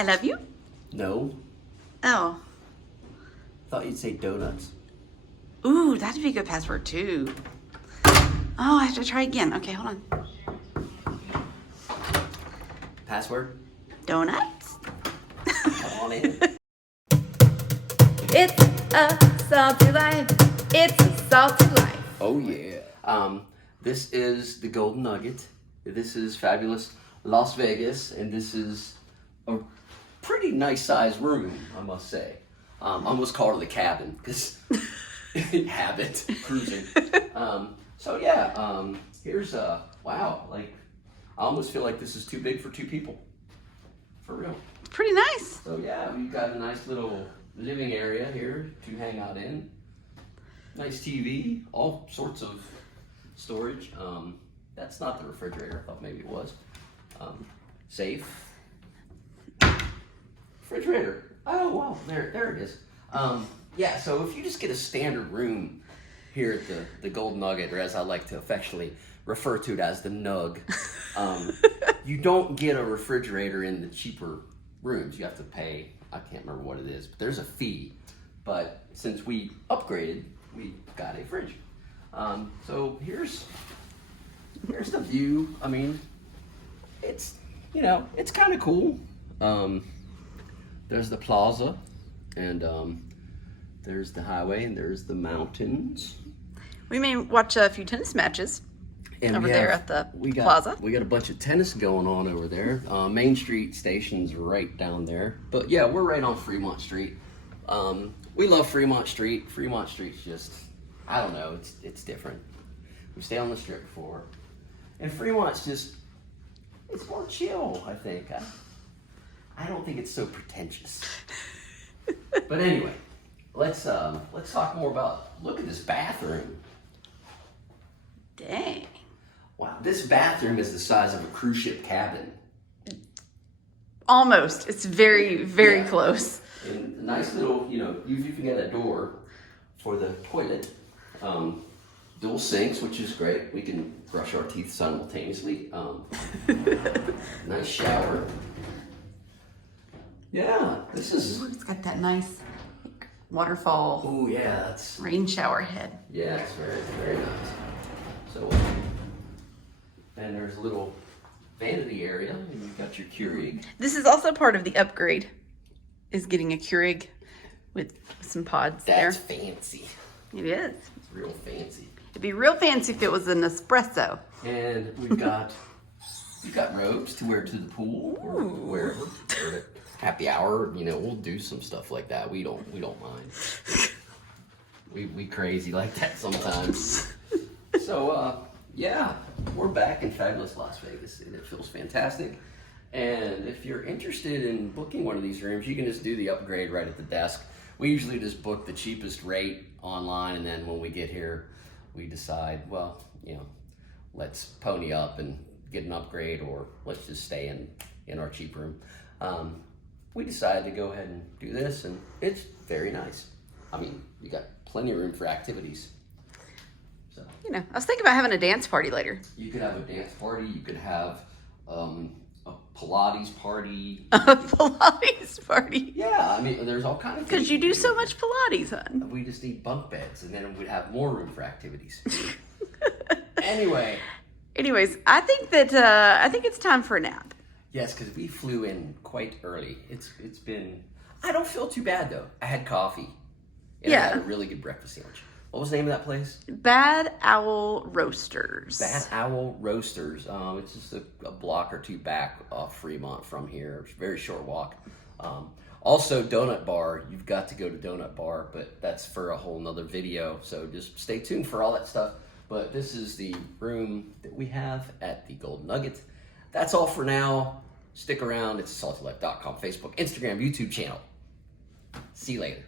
I love you? No. Oh. Thought you'd say donuts. Ooh, that'd be a good password too. Oh, I have to try again. Okay, hold on. Password? Donuts? Come on in. It's a salty life. It's a salty life. Oh yeah. This is the Golden Nugget. This is fabulous Las Vegas, and this is a pretty nice sized room, I must say. I almost called it the cabin because habit cruising. So yeah, here's wow. Like I almost feel like this is too big for two people. For real. Pretty nice. So yeah, we've got a nice little living area here to hang out in. Nice TV, all sorts of storage. That's not the refrigerator. I thought maybe it was. Safe. Refrigerator. Oh wow, there it is. Yeah, so if you just get a standard room here at the Golden Nugget, or as I like to affectionately refer to it as the Nug, you don't get a refrigerator in the cheaper rooms. You have to pay, I can't remember what it is, but there's a fee. But since we upgraded, we got a fridge. So here's the view. I mean, it's, you know, it's kind of cool. There's the plaza, and there's the highway, and there's the mountains. We may watch a few tennis matches And over there at the we plaza. We got a bunch of tennis going on over there. Main Street station's right down there. But yeah, we're right on Fremont Street. We love Fremont Street. Fremont Street's just, I don't know, it's different. We stay on the strip before. And Fremont's just, it's more chill, I think. I don't think it's so pretentious. But anyway, let's talk more about, look at this bathroom. Dang. Wow, this bathroom is the size of a cruise ship cabin. Almost. It's very, very Yeah. close. And a nice little, you know, you can get a door for the toilet. Dual sinks, which is great. We can brush our teeth simultaneously. Nice shower. Yeah, this is. Ooh, it's got that nice waterfall Oh yeah, that's. rain shower head. Yeah, it's very, very nice. So, then there's a little vanity area, and you've got your Keurig. This is also part of the upgrade, is getting a Keurig with some pods That's there. fancy. It is. It's real fancy. It'd be real fancy if it was an espresso. And we've got robes to wear to the pool or wherever. Or at happy hour, you know, we'll do some stuff like that. We don't mind. We crazy like that sometimes. So yeah, we're back in fabulous Las Vegas, and it feels fantastic. And if you're interested in booking one of these rooms, you can just do the upgrade right at the desk. We usually just book the cheapest rate online, and then when we get here, we decide, well, you know, let's pony up and get an upgrade, or let's just stay in our cheap room. We decided to go ahead and do this, and it's very nice. I mean, you got plenty of room for activities. So You know, I was thinking about having a dance party later. you could have a dance party. You could have a Pilates party. A Pilates party. Yeah, I mean, there's all kinds of things. Because you do so much Pilates, hon. We just need bunk beds, and then we'd have more room for activities. Anyway. Anyways, I think it's time for a nap. Yes, because we flew in quite early. It's been. I don't feel too bad though. I had coffee. And I had a really good breakfast sandwich. What was the name of that place? Bad Owl Roasters. Bad Owl Roasters. It's just a block or two back off Fremont from here. It's a very short walk. Also, Donut Bar. You've got to go to Donut Bar, but that's for a whole nother video. So just stay tuned for all that stuff. But this is the room that we have at the Golden Nugget. That's all for now. Stick around. It's saltylife.com, Facebook, Instagram, YouTube channel. See you later.